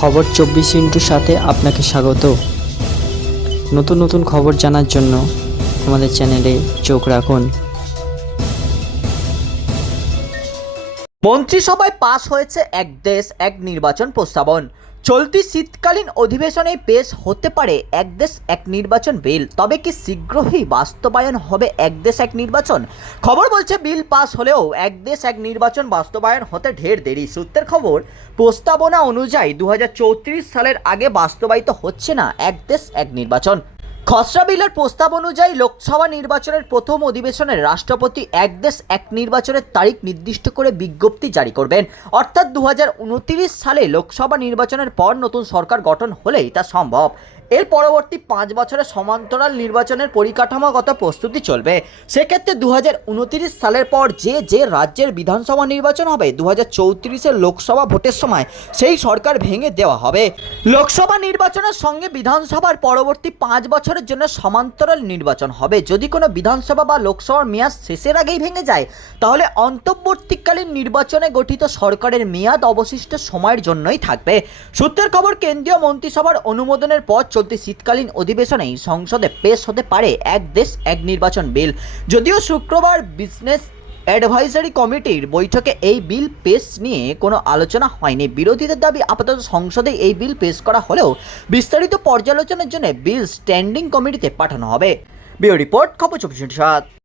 খবর 24 সাথে আপনাকে স্বাগত। নতুন নতুন খবর জানার জন্য আমাদের চ্যানেলে চোখ রাখুন। মন্ত্রিসভায় পাশ হয়েছে এক দেশ এক নির্বাচন প্রস্তাবন। চলতি শীতকালীন অধিবেশনে পেশ হতে পারে এক দেশ এক নির্বাচন বিল। তবে কি শীঘ্রই বাস্তবায়ন হবে এক দেশ এক নির্বাচন? খবর বলছে বিল পাশ হলেও এক দেশ এক নির্বাচন বাস্তবায়ন হতে ঢের দেরি। সূত্রের খবর, প্রস্তাবনা অনুযায়ী 2034 সালের আগে বাস্তবায়িত হচ্ছে না এক দেশ এক নির্বাচন। খসড়া বিলের প্রস্তাব অনুযায়ী লোকসভা নির্বাচনের প্রথম অধিবেশনে রাষ্ট্রপতি এক দেশ এক নির্বাচনের তারিখ নির্দিষ্ট করে বিজ্ঞপ্তি জারি করবেন। অর্থাৎ 2029 সালে লোকসভা নির্বাচনের পর নতুন সরকার গঠন হলেই তা সম্ভব। এর পরবর্তী 5 বছরের সমান্তরাল নির্বাচনের পরিকাঠামোগত প্রস্তুতি চলবে। সেক্ষেত্রে 2029 সালের পর যে রাজ্যের বিধানসভা নির্বাচন হবে 2034-এর লোকসভা ভোটের সময় সেই সরকার ভেঙে দেওয়া হবে। লোকসভা নির্বাচনের সঙ্গে বিধানসভার পরবর্তী 5 বছরের জন্য সমান্তরাল নির্বাচন হবে। যদি কোনো বিধানসভা বা লোকসভার মেয়াদ শেষের আগেই ভেঙে যায়, তাহলে অন্তর্বর্তীকালীন নির্বাচনে গঠিত সরকারের মেয়াদ অবশিষ্ট সময়ের জন্যই থাকবে। সূত্রের খবর, কেন্দ্রীয় মন্ত্রিসভার অনুমোদনের পর চলতি শীতকালীন অধিবেশনেই সংসদে পেশ হতে পারে এক দেশ এক নির্বাচন বিল। যদিও শুক্রবার বিজনেস অ্যাডভাইজারি কমিটির বৈঠকে এই বিল পেশ নিয়ে কোনো আলোচনা হয়নি। বিরোধীদের দাবি, আপাতত সংসদে এই বিল পেশ করা হলেও বিস্তারিত পর্যালোচনার জন্য বিল স্ট্যান্ডিং কমিটিতে পাঠানো হবে। ব্যুরো রিপোর্ট, খবর 24/7।